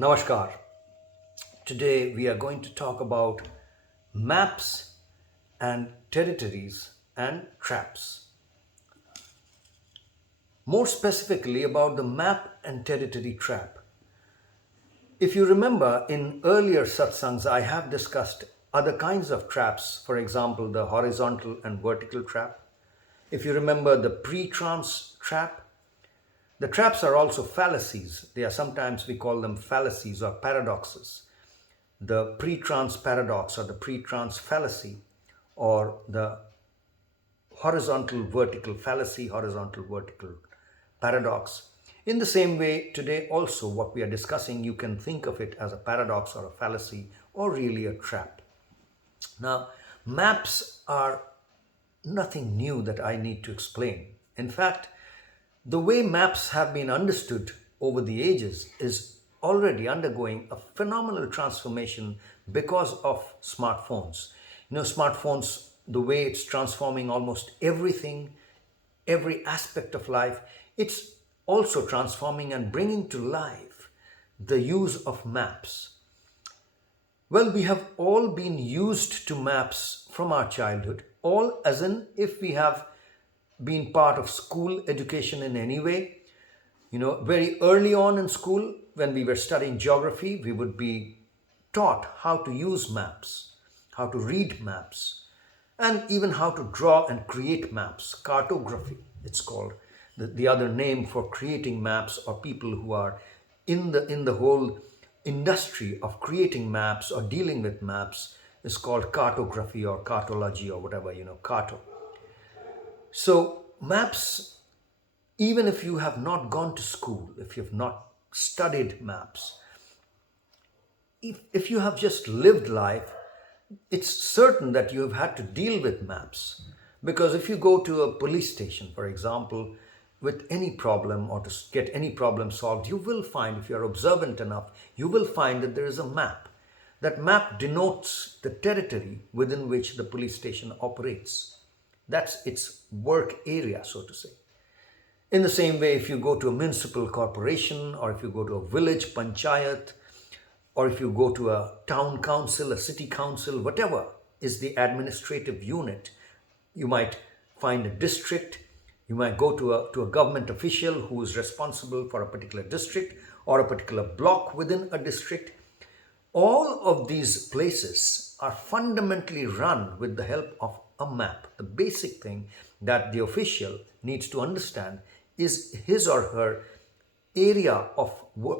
Namaskar. Today we are going to talk about maps and territories and traps. More specifically about the map and territory trap. If you remember in earlier satsangs, I have discussed other kinds of traps, for example, the horizontal and vertical trap. If you remember the pre-trance trap, the traps are also fallacies. They are sometimes we call them fallacies or paradoxes. The pre-trance paradox or the pre-trance fallacy or the horizontal vertical fallacy, horizontal vertical paradox. In the same way, today also what we are discussing, you can think of it as a paradox or a fallacy or really a trap. Now, maps are nothing new that I need to explain. In fact, the way maps have been understood over the ages is already undergoing a phenomenal transformation because of smartphones. Smartphones, the way it's transforming almost everything, every aspect of life, it's also transforming and bringing to life the use of maps. Well, we have all been used to maps from our childhood, all as in if we have been part of school education in any way. Very early on in school, when we were studying geography, we would be taught how to use maps, how to read maps, and even how to draw and create maps. Cartography, it's called. The other name for creating maps or people who are in the whole industry of creating maps or dealing with maps is called cartography or cartology or whatever, carto. So maps, even if you have not gone to school, if you have not studied maps, if you have just lived life, it's certain that you have had to deal with maps. Because if you go to a police station, for example, with any problem or to get any problem solved, you will find, if you're observant enough, you will find that there is a map. That map denotes the territory within which the police station operates. That's its work area, so to say. In the same way, if you go to a municipal corporation or if you go to a village panchayat or if you go to a town council, a city council, whatever is the administrative unit, you might find a district, you might go to a government official who is responsible for a particular district or a particular block within a district. All of these places are fundamentally run with the help of a map. The basic thing that the official needs to understand is his or her area of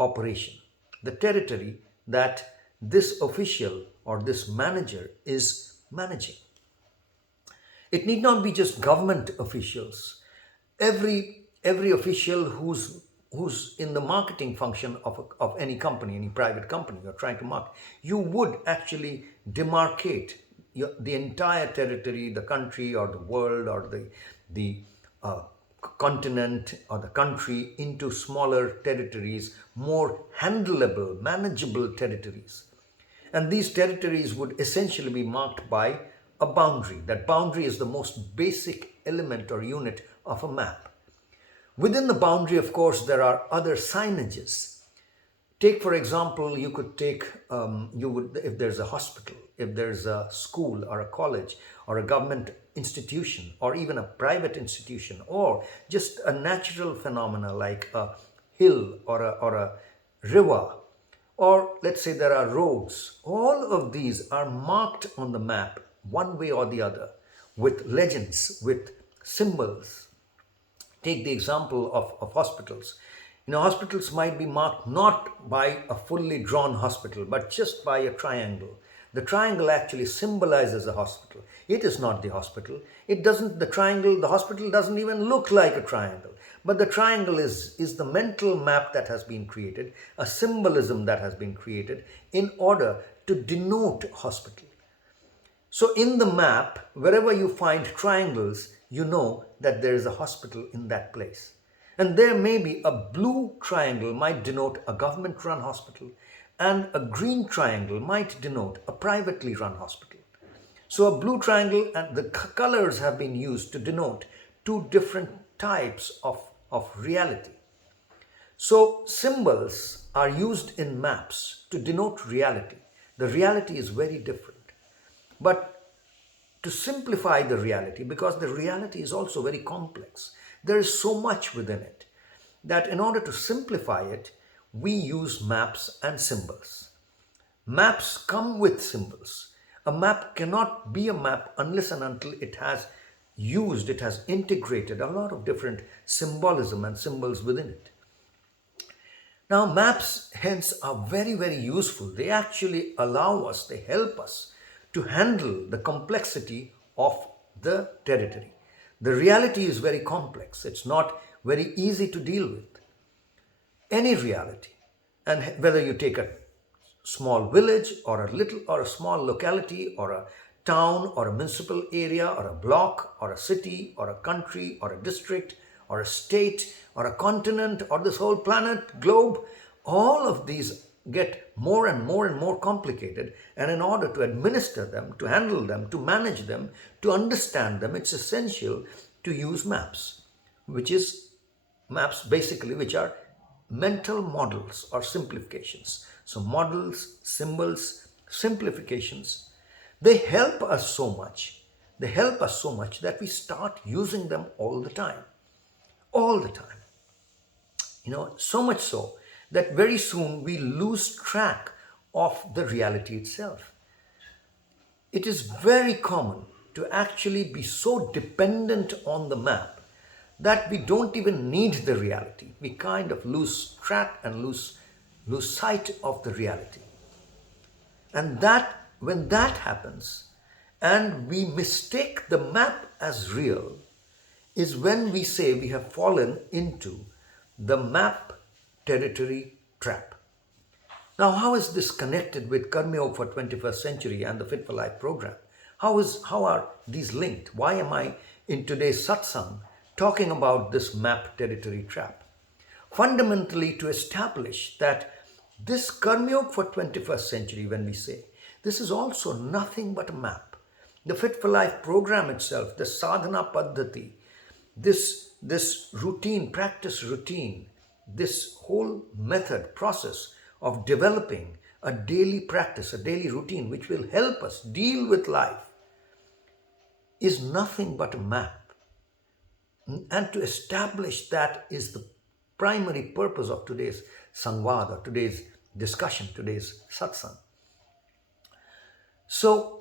operation, the territory that this official or this manager is managing. It need not be just government officials. Every official who's in the marketing function of any company, any private company you're trying to market, you would actually demarcate the entire territory, the country or the world or the continent or the country into smaller territories, more handleable, manageable territories. And these territories would essentially be marked by a boundary. That boundary is the most basic element or unit of a map. Within the boundary, of course, there are other signages. Take, for example, you could take, if there's a hospital, if there's a school or a college or a government institution or even a private institution or just a natural phenomena like a hill or a river, or let's say there are roads, all of these are marked on the map one way or the other with legends, with symbols. Take the example of hospitals. Hospitals might be marked not by a fully drawn hospital, but just by a triangle. The triangle actually symbolizes a hospital. It is not the hospital. The hospital doesn't even look like a triangle. But the triangle is the mental map that has been created, a symbolism that has been created in order to denote hospital. So in the map, wherever you find triangles, you know that there is a hospital in that place. And there may be a blue triangle might denote a government-run hospital, and a green triangle might denote a privately run hospital. So a blue triangle and the colors have been used to denote two different types of reality. So symbols are used in maps to denote reality. The reality is very different. But to simplify the reality, because the reality is also very complex, there is so much within it that in order to simplify it, we use maps and symbols. Maps come with symbols. A map cannot be a map unless and until it has integrated a lot of different symbolism and symbols within it. Now, maps hence are very, very useful. They actually allow us, they help us to handle the complexity of the territory. The reality is very complex, it's not very easy to deal with. Any reality, and whether you take a small village or a little or a small locality or a town or a municipal area or a block or a city or a country or a district or a state or a continent or this whole planet globe, all of these get more and more and more complicated, and in order to administer them, to handle them, to manage them, to understand them, it's essential to use maps, basically, which are mental models or simplifications. So models, symbols, simplifications, they help us so much. They help us so much that we start using them all the time. All the time. So much so that very soon we lose track of the reality itself. It is very common to actually be so dependent on the map that we don't even need the reality. We kind of lose track and lose sight of the reality. And when that happens and we mistake the map as real, is when we say we have fallen into the map territory trap. Now, how is this connected with Karmyog for 21st Century and the Fit for Life program? How are these linked? Why am I in today's satsang talking about this map territory trap? Fundamentally, to establish that this Karmyog for 21st Century, when we say, this is also nothing but a map. The Fit for Life program itself, the sadhana paddhati, this routine, practice routine, this whole method, process of developing a daily practice, a daily routine which will help us deal with life, is nothing but a map. And to establish that is the primary purpose of today's Sangvad, or today's discussion, today's satsang. So,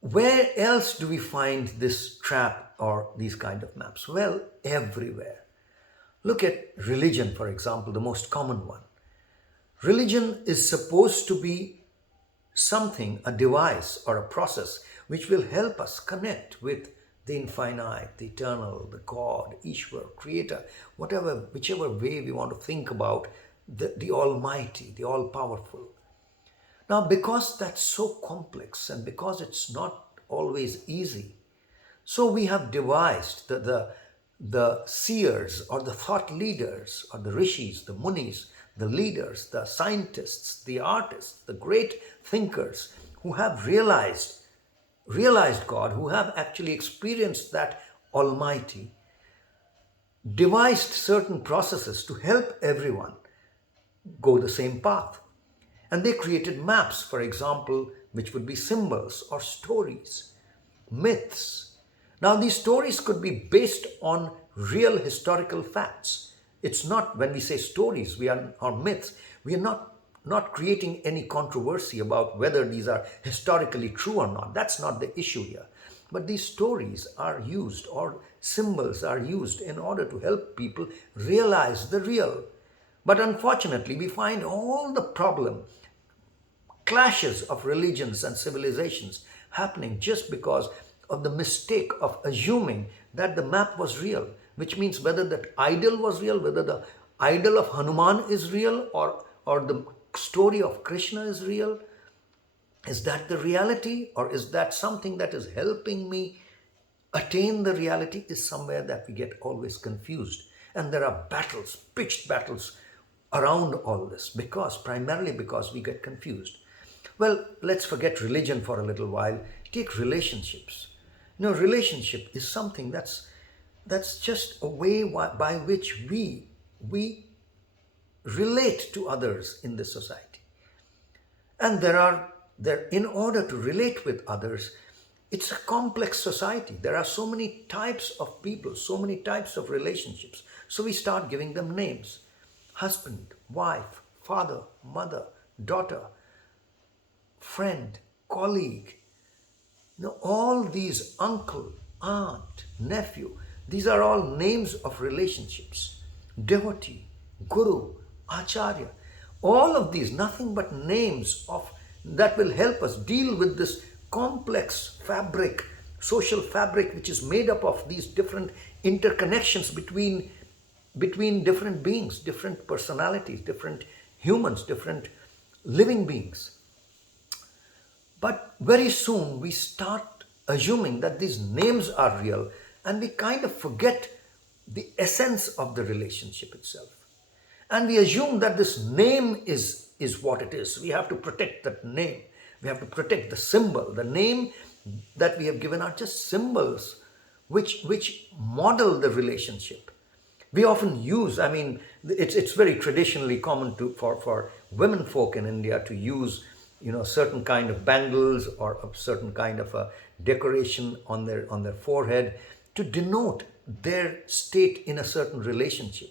where else do we find this trap or these kind of maps? Well, everywhere. Look at religion, for example, the most common one. Religion is supposed to be something, a device or a process which will help us connect with the infinite, the eternal, the God, Ishwar, Creator, whichever way we want to think about the Almighty, the All-Powerful. Now, because that's so complex and because it's not always easy, so we have devised the seers or the thought leaders or the rishis, the munis, the leaders, the scientists, the artists, the great thinkers who have realized God, who have actually experienced that Almighty, devised certain processes to help everyone go the same path. And they created maps, for example, which would be symbols or stories, myths. Now, these stories could be based on real historical facts. It's not, when we say stories, or myths, we are not creating any controversy about whether these are historically true or not. That's not the issue here. But these stories are used, or symbols are used, in order to help people realize the real. But unfortunately, we find all the clashes of religions and civilizations happening just because of the mistake of assuming that the map was real, which means whether that idol was real, whether the idol of Hanuman is real, or the story of Krishna is real. Is that the reality, or is that something that is helping me attain the reality? Is somewhere that we get always confused. And there are battles, pitched battles around all this, primarily because we get confused. Well, let's forget religion for a little while. Take relationships. Relationship is something that's just a way by which we relate to others in this society. And in order to relate with others, it's a complex society. There are so many types of people, so many types of relationships. So we start giving them names: husband, wife, father, mother, daughter, friend, colleague. All these, uncle, aunt, nephew, these are all names of relationships. Devotee, guru, acharya, all of these, nothing but names of that will help us deal with this complex fabric, social fabric, which is made up of these different interconnections between different beings, different personalities, different humans, different living beings. But very soon we start assuming that these names are real, and we kind of forget the essence of the relationship itself. And we assume that this name is what it is. We have to protect that name. We have to protect the symbol. The name that we have given are just symbols which model the relationship. We often use, it's very traditionally common for women folk in India to use, certain kind of bangles or a certain kind of a decoration on their forehead to denote their state in a certain relationship.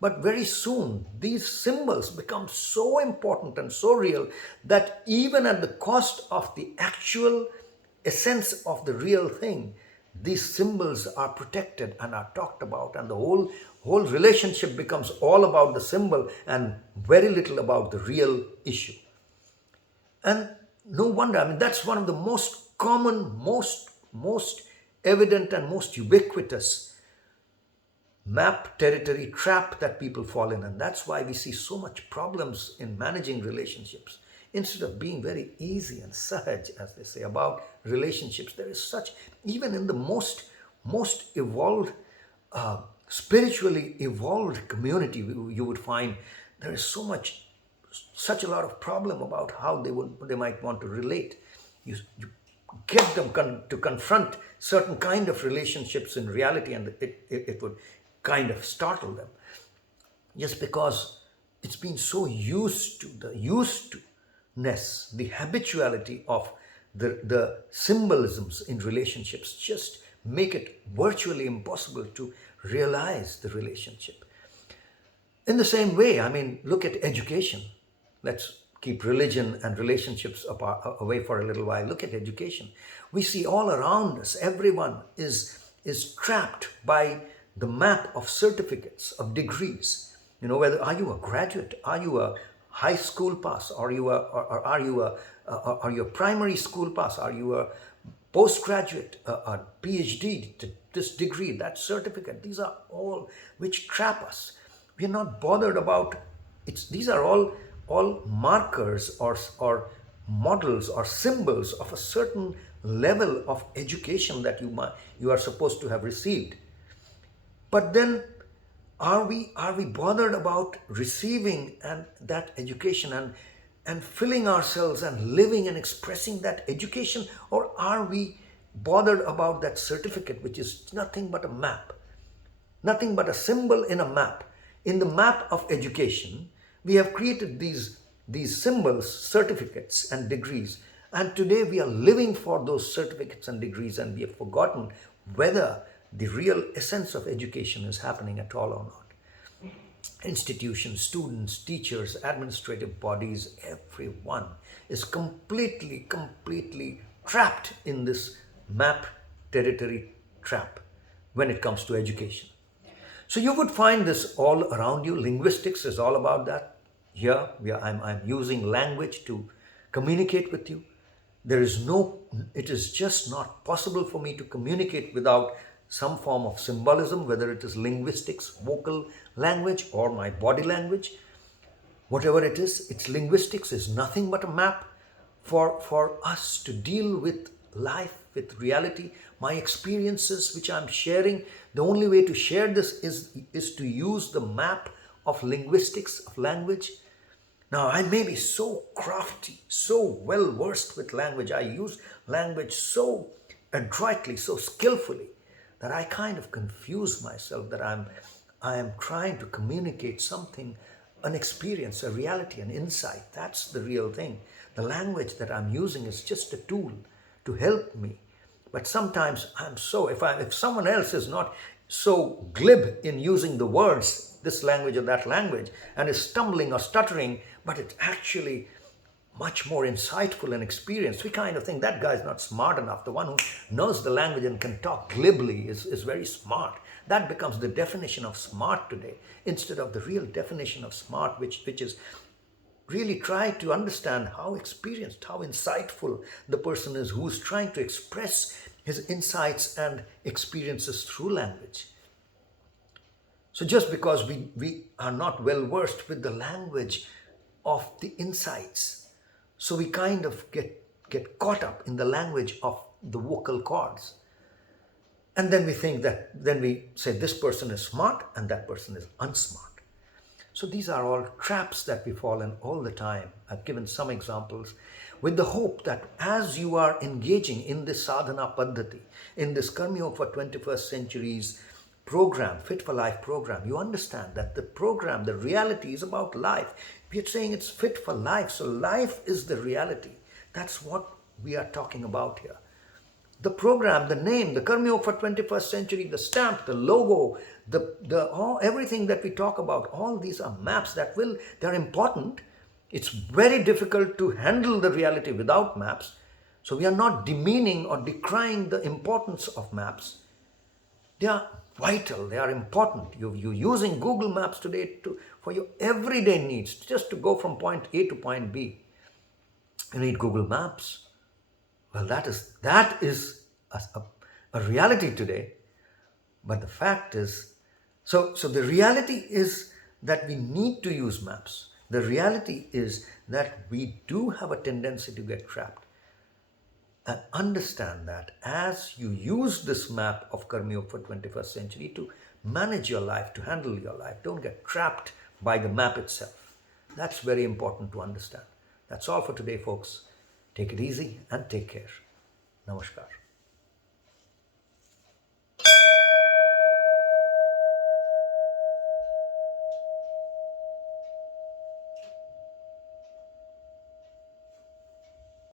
But very soon, these symbols become so important and so real that even at the cost of the actual essence of the real thing, these symbols are protected and are talked about, and the whole relationship becomes all about the symbol and very little about the real issue. And no wonder, that's one of the most common, most evident and most ubiquitous map territory trap that people fall in. And that's why we see so much problems in managing relationships. Instead of being very easy and sahaj, as they say, about relationships, there is such, even in the most evolved, spiritually evolved community, you would find there is such a lot of problem about how they might want to relate. You get them to confront certain kind of relationships in reality, and it would kind of startle them, just because it's been so used to the used-to-ness, the habituality of the symbolisms in relationships just make it virtually impossible to realize the relationship. In the same way, look at education. Let's keep religion and relationships away for a little while. Look at education. We see all around us, everyone is trapped by the map of certificates, of degrees. Whether are you a graduate, are you a high school pass, are you a primary school pass, are you a postgraduate, a PhD, this degree, that certificate. These are all which trap us. We are not bothered about it. These are all markers or models or symbols of a certain level of education that you are supposed to have received. But then, are we bothered about receiving that education and filling ourselves and living and expressing that education, or are we bothered about that certificate, which is nothing but a map, nothing but a symbol in a map? In the map of education, we have created these symbols, certificates and degrees, and today we are living for those certificates and degrees, and we have forgotten whether the real essence of education is happening at all or not. Institutions, students, teachers, administrative bodies, everyone is completely trapped in this map territory trap when it comes to education. So you would find this all around you. Linguistics is all about that. Here, I'm using language to communicate with you. It is just not possible for me to communicate without some form of symbolism, whether it is linguistics, vocal language, or my body language. Whatever it is, its linguistics is nothing but a map for us to deal with life, with reality, my experiences which I'm sharing. The only way to share this is to use the map of linguistics, of language. Now, I may be so crafty, so well versed with language, I use language so adroitly, so skillfully, that I kind of confuse myself that I am trying to communicate something an experience, a reality, an insight. That's the real thing. The language that I'm using is just a tool to help me. But sometimes if someone else is not so glib in using the words, this language or that language, and is stumbling or stuttering, but it's actually much more insightful and experienced, we kind of think that guy's not smart enough. The one who knows the language and can talk glibly is very smart. That becomes the definition of smart today, instead of the real definition of smart, which is really try to understand how experienced, how insightful the person is who's trying to express his insights and experiences through language. So just because we are not well versed with the language of the insights, so we kind of get caught up in the language of the vocal cords. And then we say this person is smart and that person is unsmart. So these are all traps that we fall in all the time. I've given some examples with the hope that as you are engaging in this sadhana paddhati, in this Karma Yoga for 21st century's program, Fit for Life program, you understand that the program, the reality is about life. We are saying it's fit for life. So life is the reality. That's what we are talking about here. The program, the name, the Karma Yoga for 21st century, the stamp, the logo, everything that we talk about, all these are maps they're important. It's very difficult to handle the reality without maps. So we are not demeaning or decrying the importance of maps. They are vital, they are important. You're using Google Maps today for your everyday needs, just to go from point A to point B. You need Google Maps. Well, that is a reality today. But the fact is, so the reality is that we need to use maps. The reality is that we do have a tendency to get trapped. And understand that as you use this map of Karma Yoga for 21st century to manage your life, to handle your life, don't get trapped by the map itself. That's very important to understand. That's all for today, folks. Take it easy and take care. Namaskar.